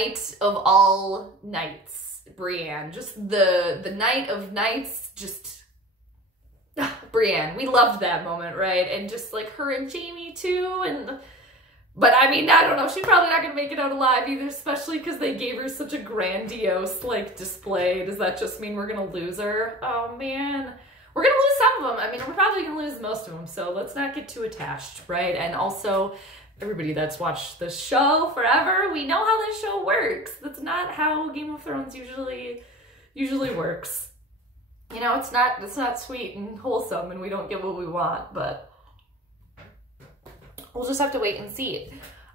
Night of all nights, Brienne. Just the night of nights, just Brienne. We loved that moment, right? And just like her and Jamie too, but I mean, I don't know, she's probably not gonna make it out alive either, especially because they gave her such a grandiose like display. Does that just mean we're gonna lose her? Oh man. We're gonna lose some of them. I mean, we're probably gonna lose most of them, so let's not get too attached, right? And also, everybody that's watched this show forever, we know how this show works. That's not how Game of Thrones usually works. You know, it's not sweet and wholesome, and we don't get what we want, but we'll just have to wait and see.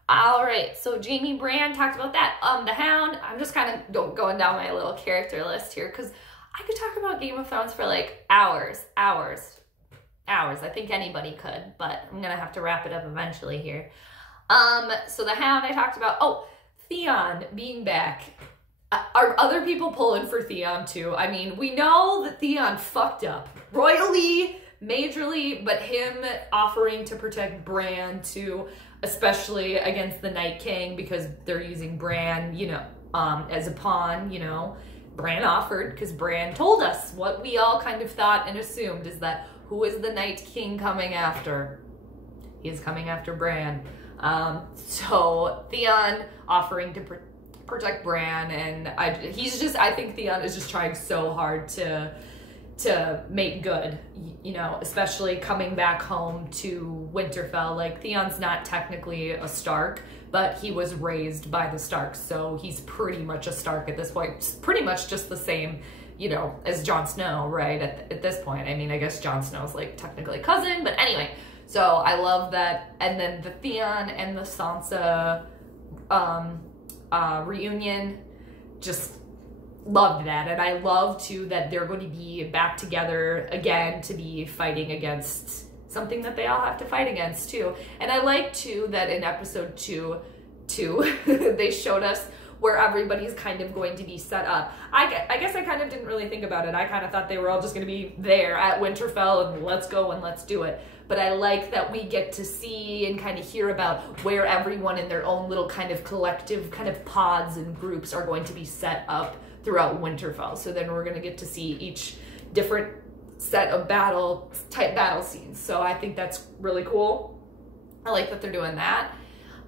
All right, so Jamie Bran talked about that. The Hound, I'm just kind of going down my little character list here, because I could talk about Game of Thrones for like hours. I think anybody could, but I'm gonna have to wrap it up eventually here. So the Hound I talked about. Oh, Theon being back. Are other people pulling for Theon too? I mean, we know that Theon fucked up royally, majorly, but him offering to protect Bran too, especially against the Night King, because they're using Bran, you know, as a pawn, you know. Bran offered, because Bran told us what we all kind of thought and assumed, is that who is the Night King coming after? He is coming after Bran. So Theon offering to protect Bran, and I think Theon is just trying so hard to make good, you know, especially coming back home to Winterfell. Like, Theon's not technically a Stark, but he was raised by the Starks, so he's pretty much a Stark at this point. It's pretty much just the same, you know, as Jon Snow, right, at this point. I mean, I guess Jon Snow's like technically a cousin, but anyway. So I love that. And then the Theon and the Sansa reunion, just loved that. And I love too that they're going to be back together again to be fighting against something that they all have to fight against too. And I like too that in episode 2 they showed us where everybody's kind of going to be set up. I guess I kind of didn't really think about it. I kind of thought they were all just going to be there at Winterfell and let's go and let's do it. But I like that we get to see and kind of hear about where everyone in their own little kind of collective kind of pods and groups are going to be set up throughout Winterfell. So then we're going to get to see each different set of battle scenes. So I think that's really cool. I like that they're doing that.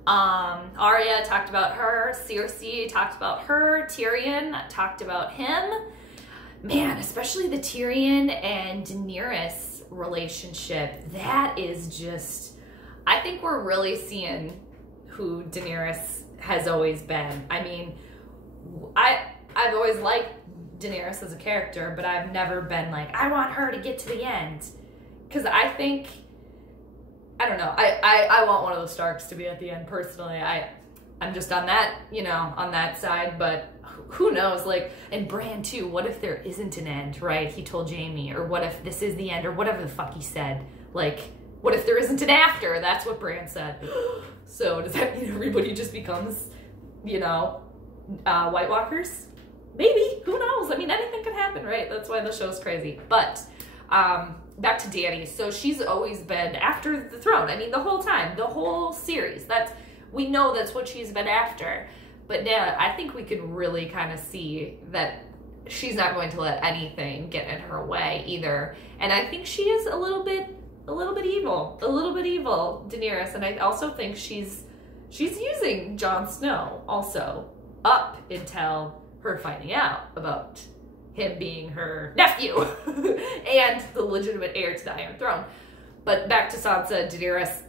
Arya talked about her. Cersei talked about her. Tyrion talked about him. Man, especially the Tyrion and Daenerys relationship. That is just, I think we're really seeing who Daenerys has always been. I mean, I've always liked Daenerys as a character, but I've never been like, I want her to get to the end. Because I think, I don't know, I want one of the Starks to be at the end personally. I'm just on that, you know, on that side, but who knows, like, and Bran too, what if there isn't an end, right? He told Jamie, or what if this is the end, or whatever the fuck he said. Like, what if there isn't an after? That's what Bran said. So does that mean everybody just becomes, you know, White Walkers? Maybe, who knows? I mean, anything could happen, right? That's why the show's crazy. But back to Dany. So she's always been after the throne. I mean, the whole time, the whole series. We know that's what she's been after. But now I think we can really kind of see that she's not going to let anything get in her way either. And I think she is a little bit evil, Daenerys. And I also think she's using Jon Snow also up until her finding out about him being her nephew and the legitimate heir to the Iron Throne. But back to Sansa, Daenerys.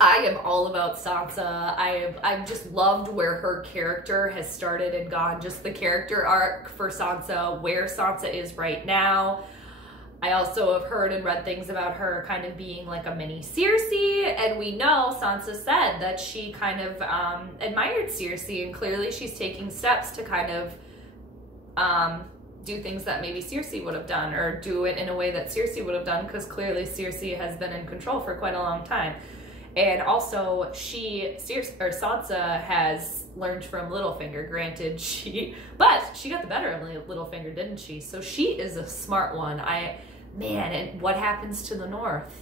I am all about Sansa. I've just loved where her character has started and gone. Just the character arc for Sansa, where Sansa is right now. I also have heard and read things about her kind of being like a mini Cersei, and we know Sansa said that she kind of admired Cersei, and clearly she's taking steps to kind of do things that maybe Cersei would have done, or do it in a way that Cersei would have done, because clearly Cersei has been in control for quite a long time. And also, Sansa has learned from Littlefinger. Granted, but she got the better of Littlefinger, didn't she? So she is a smart one. Man, and what happens to the North?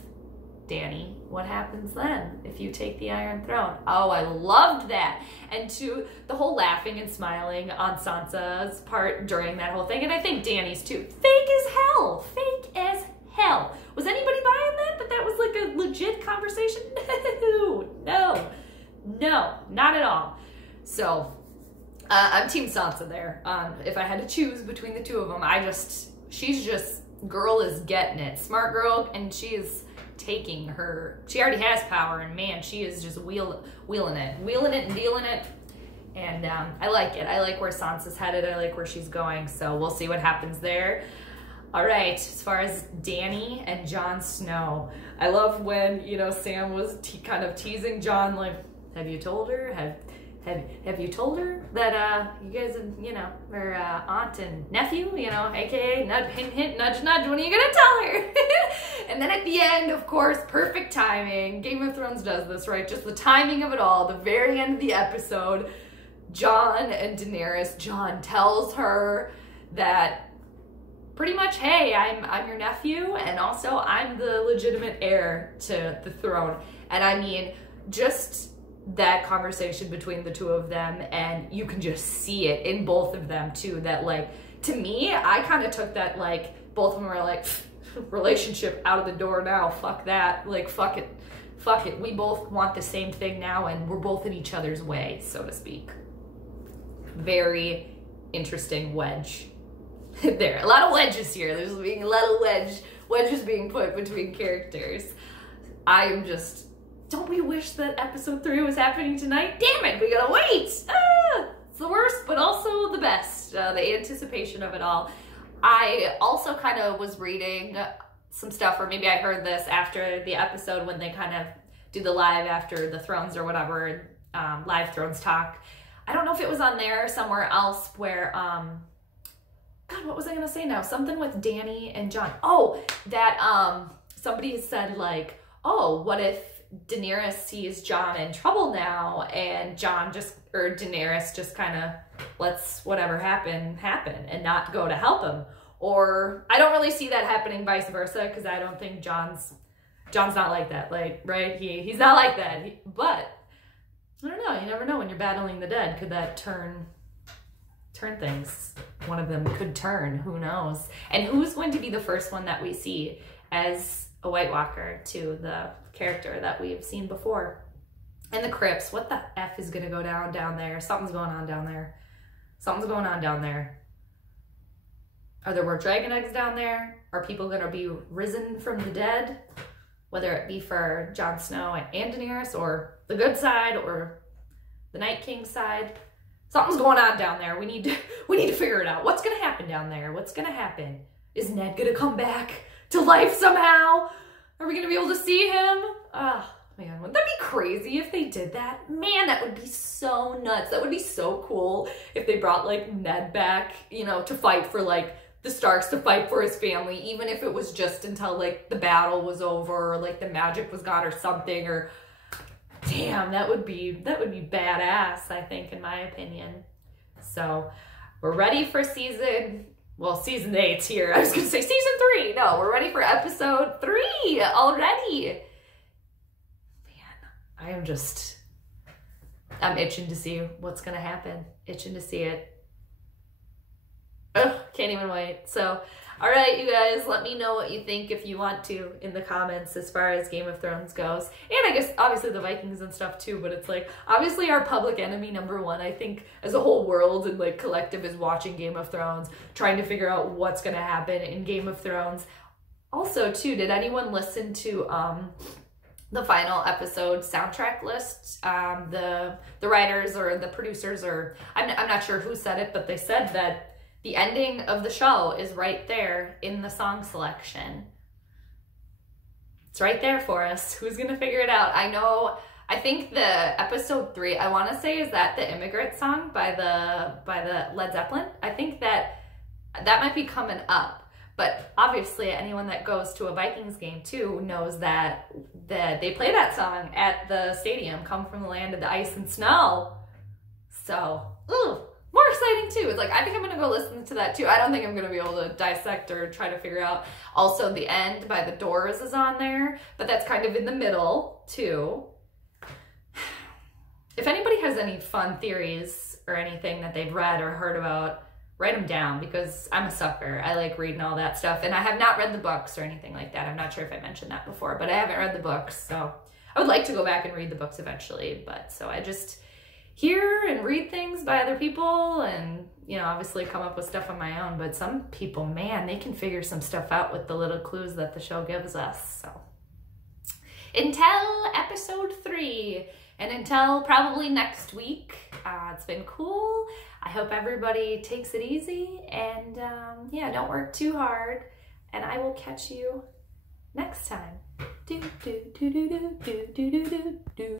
Danny, what happens then if you take the Iron Throne? Oh, I loved that. And to the whole laughing and smiling on Sansa's part during that whole thing, and I think Danny's too. Fake as hell. Fake as hell. Was anybody buying that? That that was like a legit conversation? No, not at all. So, I'm Team Sansa there. If I had to choose between the two of them, she's just, girl is getting it. Smart girl, and she is taking her, she already has power, and man, she is just wheeling it and dealing it. And I like it. I like where Sansa's headed. I like where she's going. So we'll see what happens there. All right, as far as Danny and Jon Snow, I love when, you know, Sam was kind of teasing Jon, like, have you told her? Have you told her that you guys, you know, are aunt and nephew, you know, aka hint, hint, nudge, nudge, when are you gonna tell her? And then at the end, of course, perfect timing. Game of Thrones does this, right? Just the timing of it all, the very end of the episode, Jon and Daenerys, Jon tells her that pretty much, hey, I'm your nephew, and also I'm the legitimate heir to the throne. And I mean, just that conversation between the two of them, and you can just see it in both of them too, that like, to me, I kind of took that like, both of them were like, relationship out of the door now, fuck that, like, fuck it, we both want the same thing now, and we're both in each other's way, so to speak. Very interesting wedge there. A lot of wedges here. There's being a lot of wedges being put between characters. I am just, don't we wish that episode 3 was happening tonight? Damn it, we gotta wait. It's the worst, but also the best. The anticipation of it all. I also kind of was reading some stuff, or maybe I heard this after the episode when they kind of do the live after the Thrones or whatever, live Thrones talk. I don't know if it was on there or somewhere else where, God, what was I gonna say now? Something with Danny and Jon. Oh, that somebody said like, oh, what if Daenerys sees Jon in trouble now, and Daenerys just kind of lets whatever happen, and not go to help him. Or I don't really see that happening vice versa, because I don't think Jon's not like that, like, right? He's not like that. But I don't know. You never know when you're battling the dead. Could that turn things? One of them could turn. Who knows? And who's going to be the first one that we see as a White Walker to the character that we've seen before? And the crypts. What the F is going to go down there? Something's going on down there. Something's going on down there. Are there more dragon eggs down there? Are people going to be risen from the dead? Whether it be for Jon Snow and Daenerys, or the good side, or the Night King side. Something's going on down there. We need to figure it out. What's going to happen down there? What's going to happen? Is Ned going to come back to life somehow? Are we going to be able to see him? Oh, man, wouldn't that be crazy if they did that? Man, that would be so nuts. That would be so cool if they brought, like, Ned back, you know, to fight for, like, the Starks, to fight for his family, even if it was just until, like, the battle was over, or, like, the magic was gone or something, or... Damn, that would be badass, I think, in my opinion. So, we're ready for season 8's here. I was going to say season 3. No, we're ready for episode 3 already. Man, I'm itching to see what's going to happen. Itching to see it. Ugh, can't even wait. So, all right, you guys, let me know what you think if you want to in the comments as far as Game of Thrones goes. And I guess, obviously, the Vikings and stuff, too. But it's like, obviously, our public enemy #1, I think, as a whole world and, like, collective is watching Game of Thrones, trying to figure out what's going to happen in Game of Thrones. Also, too, did anyone listen to the final episode soundtrack list? The writers or the producers, or I'm not sure who said it, but they said that the ending of the show is right there in the song selection. It's right there for us. Who's gonna figure it out? I think the episode 3, I wanna say, is that the Immigrant song by the Led Zeppelin? I think that might be coming up. But obviously anyone that goes to a Vikings game too knows that they play that song at the stadium, Come from the Land of the Ice and Snow. So, ooh. More exciting too. It's like, I think I'm gonna go listen to that too. I don't think I'm gonna be able to dissect or try to figure out. Also, The End by the Doors is on there, but that's kind of in the middle too. If anybody has any fun theories or anything that they've read or heard about, write them down, because I'm a sucker. I like reading all that stuff, and I have not read the books or anything like that. I'm not sure if I mentioned that before, but I haven't read the books, so I would like to go back and read the books eventually. But so I just hear and read things by other people, and, you know, obviously come up with stuff on my own. But some people, man, they can figure some stuff out with the little clues that the show gives us. So until episode 3, and until probably next week, it's been cool. I hope everybody takes it easy, and yeah, don't work too hard, and I will catch you next time. Do, do, do, do, do, do, do, do, do.